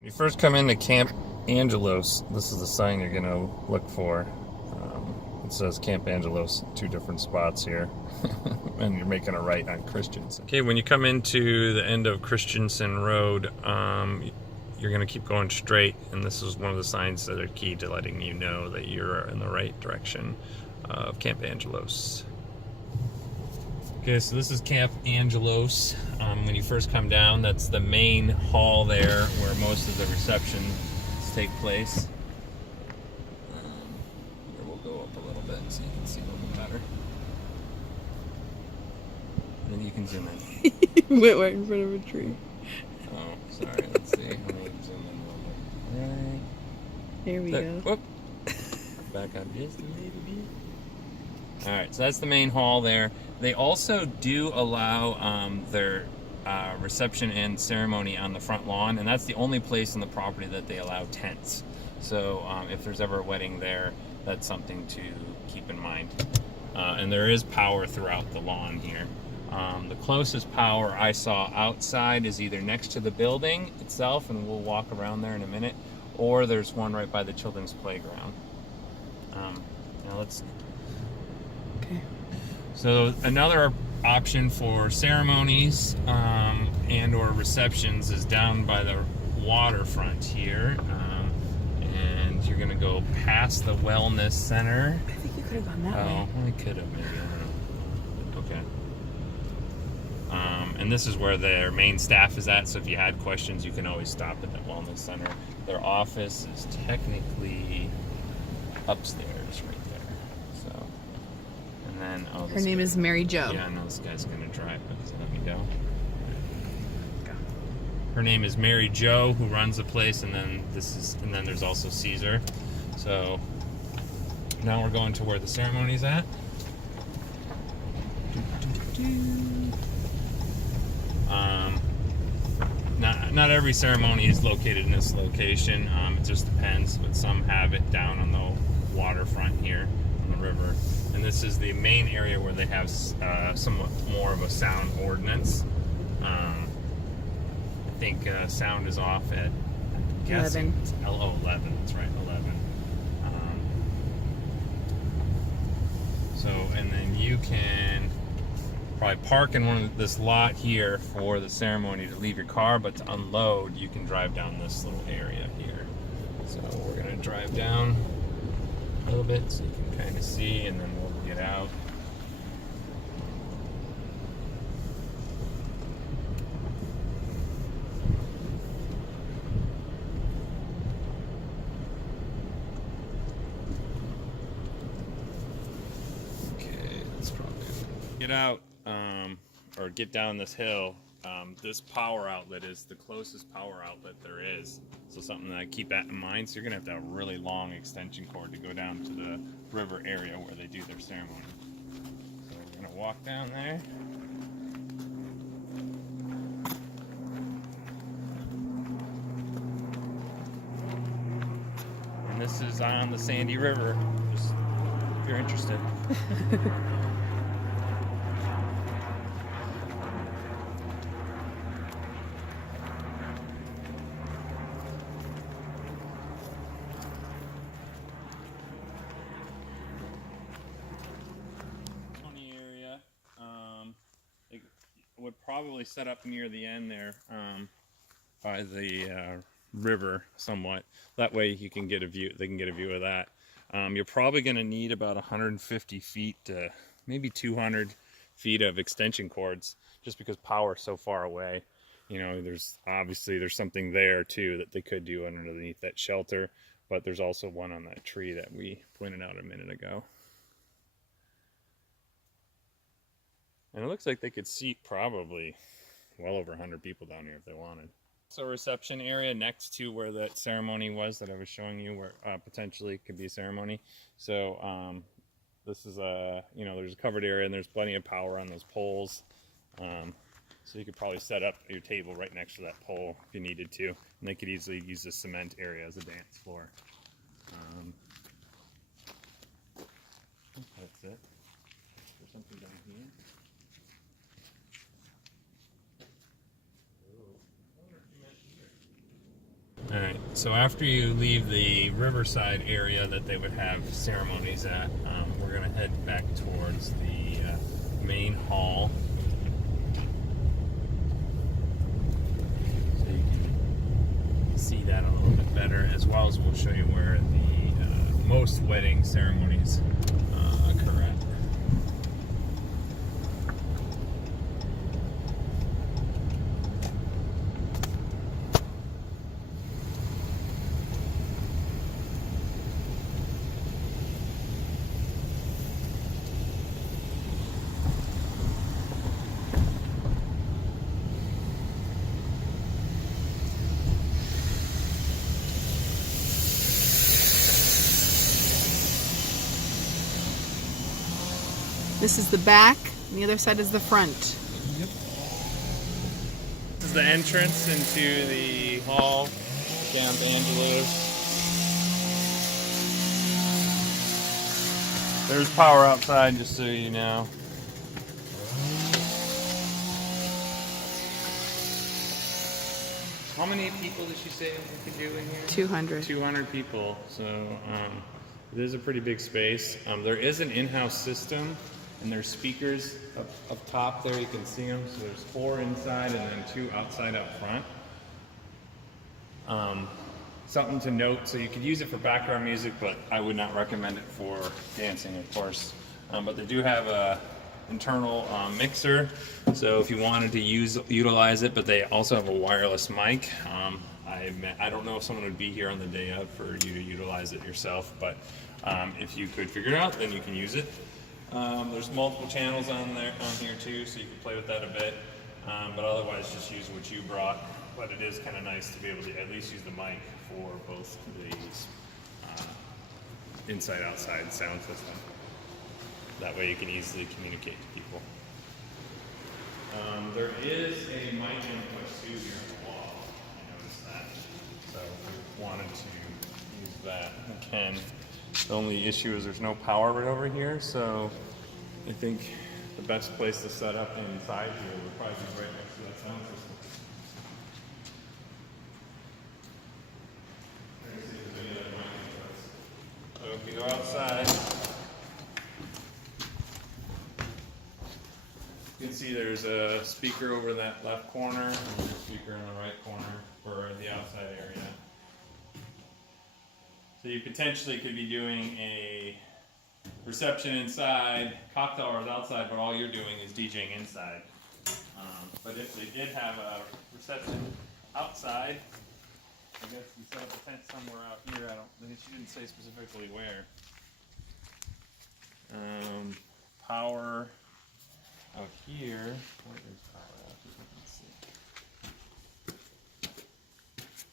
When you first come into Camp Angelos, this is the sign you're going to look for. It says Camp Angelos, 2 different spots here. And you're making a right on Christensen. Okay, when you come into the end of Christensen Road, you're going to keep going straight, and this is one of the signs that are key to letting you know that you're in the right direction of Camp Angelos. Okay, so this is Camp Angelos. When you first come down, that's the main hall there where most of the receptions take place. Here we'll go up a little bit so you can see a little bit better. And then you can zoom in. Went right in front of a tree. Oh, sorry. Let's see. Let me zoom in a little bit. Right. There we go. Whoop. Back up just a little bit. Alright, so that's the main hall there. They also do allow their reception and ceremony on the front lawn, and that's the only place on the property that they allow tents. So if there's ever a wedding there, that's something to keep in mind. And there is power throughout the lawn here. The closest power I saw outside is either next to the building itself, and we'll walk around there in a minute, or there's one right by the children's playground. Now let's... Okay. So another option for ceremonies and or receptions is down by the waterfront here. And you're going to go past the wellness center. I think you could have gone that way. Oh, I could have maybe. I don't know. Okay. And this is where their main staff is at, so if you had questions, you can always stop at the wellness center. Their office is technically upstairs right there. So, and then her name is Mary Jo. Yeah, I know this guy's gonna drive, but he's let me go. Her name is Mary Jo, who runs the place, and then there's also Caesar. So now we're going to where the ceremony's at. Not every ceremony is located in this location. It just depends, but some have it down on the waterfront here on the river. And this is the main area where they have somewhat more of a sound ordinance. I think sound is off at 11. 11. That's right, 11. So, and then you can probably park in this lot here for the ceremony to leave your car, but to unload, you can drive down this little area here. So we're gonna drive down a little bit so you can kind of see, and then we'll get out. Okay, that's probably get out. Or get down this hill. This power outlet is the closest power outlet there is. So something that I keep that in mind. So you're gonna have to have a really long extension cord to go down to the river area where they do their ceremony. So we're gonna walk down there. And this is on the Sandy River, just if you're interested. Would probably set up near the end there by the river somewhat. That way you can get a view. They can get a view of that. You're probably going to need about 150 feet to maybe 200 feet of extension cords, just because power is so far away. You know, there's something there too that they could do underneath that shelter, but there's also one on that tree that we pointed out a minute ago. And it looks like they could seat probably well over 100 people down here if they wanted. So a reception area next to where that ceremony was that I was showing you, where potentially could be a ceremony. So this is there's a covered area, and there's plenty of power on those poles. So you could probably set up your table right next to that pole if you needed to. And they could easily use the cement area as a dance floor. That's it. There's something down here. so after you leave the riverside area that they would have ceremonies at, we're going to head back towards the main hall. So you can see that a little bit better, as well as we'll show you where the most wedding ceremonies occur at. This is the back, and the other side is the front. Yep. This is the entrance into the hall, Camp Angelos. There's power outside, just so you know. How many people did she say we could do in here? 200. 200 people, so it is a pretty big space. There is an in-house system, and there's speakers up top there, you can see them. So there's 4 inside and then 2 outside up front. Something to note, so you could use it for background music, but I would not recommend it for dancing, of course. But they do have a internal mixer, so if you wanted to utilize it, but they also have a wireless mic. I don't know if someone would be here on the day of for you to utilize it yourself, but if you could figure it out, then you can use it. There's multiple channels on here too, so you can play with that a bit. But otherwise, just use what you brought. But it is kind of nice to be able to at least use the mic for both the inside-outside sound system. That way, you can easily communicate to people. There is a mic input too here on the wall. I noticed that, so if we wanted to use that, we can. The only issue is there's no power right over here, so I think the best place to set up inside here would probably be right next to that sound system. So if you go outside, you can see there's a speaker over in that left corner, and there's a speaker in the right corner for the outside area. So you potentially could be doing a reception inside, cocktail hours outside, but all you're doing is DJing inside. But if they did have a reception outside, I guess you set up a tent somewhere out here. She didn't say specifically where. Power out here. Where is power out here? Let's see.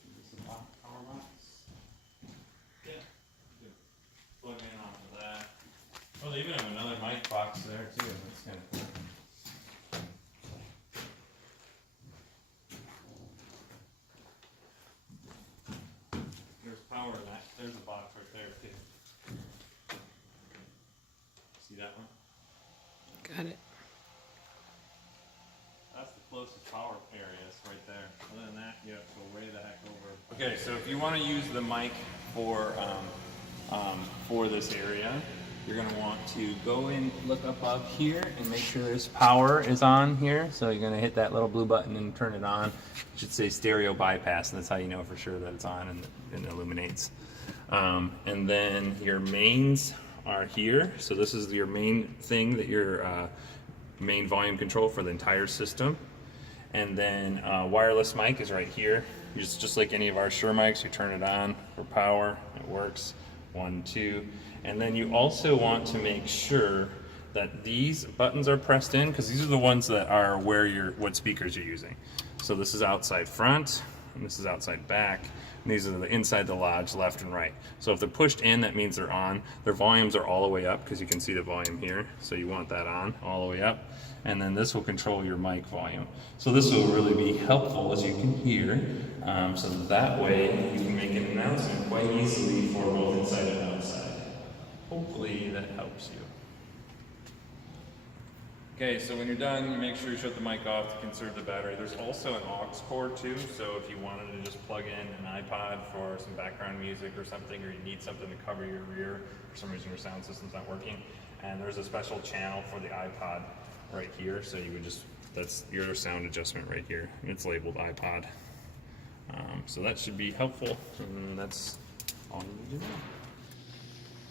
Is this a power box? Yeah. You could plug in off of that. Oh, they even have another mic box there too. That's kind of cool. There's power in that. There's a box right there too. See that one? Got it. That's the closest power areas right there. Other than that, you have to go way the heck over. Okay, so if you want to use the mic for this area, you're going to want to go and look up here and make sure this power is on here. So you're going to hit that little blue button and turn it on. It should say stereo bypass, and that's how you know for sure that it's on and it illuminates. And then your mains are here. So this is your main thing that your main volume control for the entire system. And then wireless mic is right here. Just like any of our Shure mics, you turn it on for power, it works. 1, 2. And then you also want to make sure that these buttons are pressed in, because these are the ones that are where what speakers you're using. So this is outside front, and this is outside back. And these are the inside the lodge, left and right. So if they're pushed in, that means they're on. Their volumes are all the way up, because you can see the volume here. So you want that on all the way up. And then this will control your mic volume. So this will really be helpful, as you can hear. So that way you can make an announcement quite easily for both inside and outside. Hopefully that helps you. Okay, so when you're done, you make sure you shut the mic off to conserve the battery. There's also an aux cord too, so if you wanted to just plug in an iPod for some background music or something, or you need something to cover your rear, for some reason your sound system's not working, and there's a special channel for the iPod right here, so you would just, that's your sound adjustment right here. It's labeled iPod. So that should be helpful, and that's all you need to do.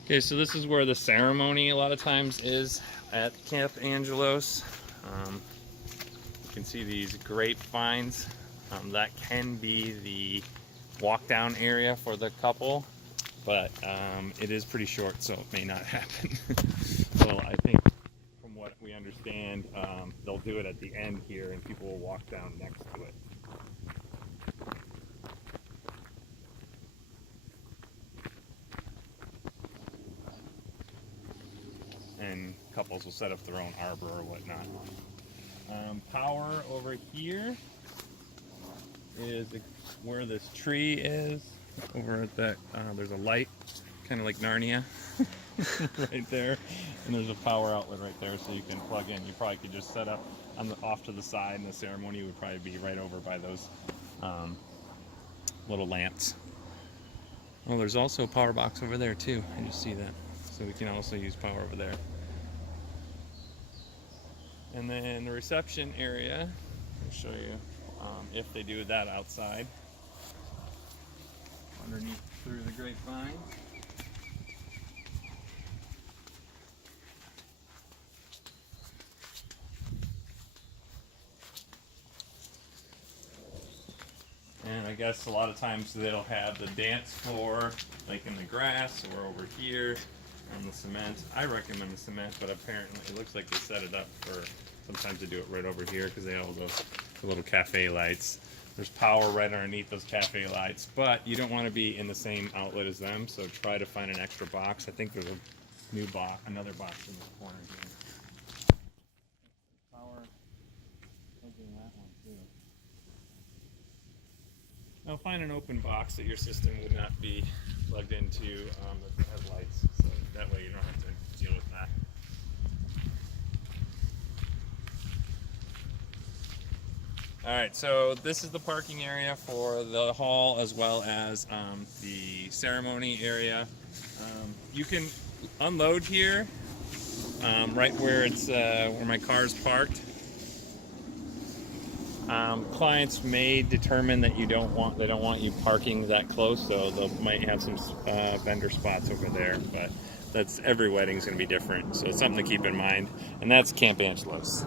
Okay, so this is where the ceremony a lot of times is at Camp Angelos. You can see these grapevines. That can be the walk down area for the couple, but it is pretty short, so it may not happen. So I think from what we understand, they'll do it at the end here and people will walk down next to it. And couples will set up their own arbor or whatnot. Power over here is where this tree is. Over at that, there's a light, kind of like Narnia, right there. And there's a power outlet right there, so you can plug in. You probably could just set up on the off to the side, and the ceremony would probably be right over by those little lamps. Well, there's also a power box over there too. I just see that. So we can also use power over there. And then the reception area, I'll show you if they do that outside. Underneath through the grapevine. And I guess a lot of times they'll have the dance floor like in the grass or over here on the cement. I recommend the cement, but apparently it looks like they set it up for, sometimes they do it right over here because they have those little cafe lights. There's power right underneath those cafe lights, but you don't want to be in the same outlet as them, so try to find an extra box. I think there's a new box, another box in this corner here. Power plugging that one too. Now find an open box that your system would not be plugged into that has lights, so that way you don't have to deal with that. Alright, so this is the parking area for the hall as well as the ceremony area. You can unload here, right where it's where my car's parked. Clients may determine that they don't want you parking that close, so they might have some vendor spots over there, but that's, every wedding's going to be different, so it's something to keep in mind. And that's Camp Angelos.